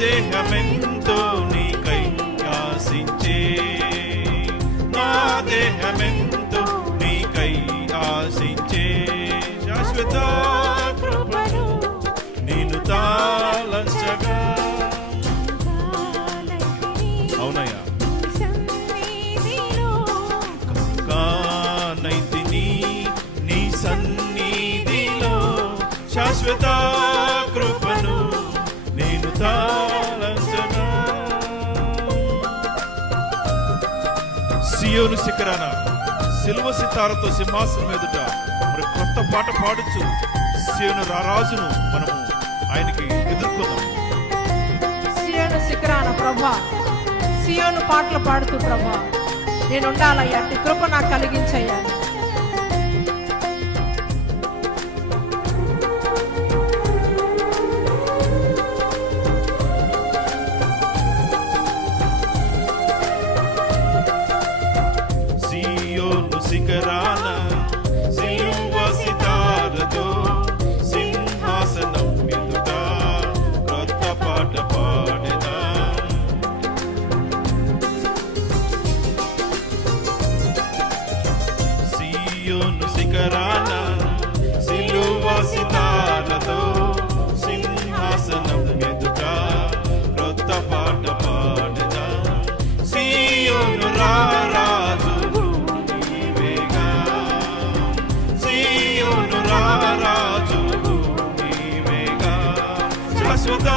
దేహమెంతో నీకై ఆశించే, నా దేహమెంతో నీకై ఆశించే, శాశ్వత కృపను నేను తాళంచగా. అవునయ్యా, కానైతిని నీ సన్నిధిలో, శాశ్వత కృపను నేను తాళంచగా. సియోను శిఖరాన సిలువ సితారతో సింహాసనం ఎదుట మరి కొత్త పాట పాడుచు సియోను రారాజును మనము ఆయనకి ఎదుర్కొన్నాం. సియోను శిఖరాన ప్రభా, సియోను పాటలు పాడుతూ ప్రభా నేను ఉండాలయ్యా, అట్టి కృప నాకు కలిగించయ్యా. సియోను శిఖరాన సిలువ సితారతో సింహాసనం ఎదుట కొత్త పాట పాడెదా. సియోను శిఖరాన సిలువ సితారతో సింహాసనం ఎదుట కొత్త పాట పాడెదా. సియోను రారాజు నీవేగా, సియోను రారాజు నీవేగా, శాశ్వత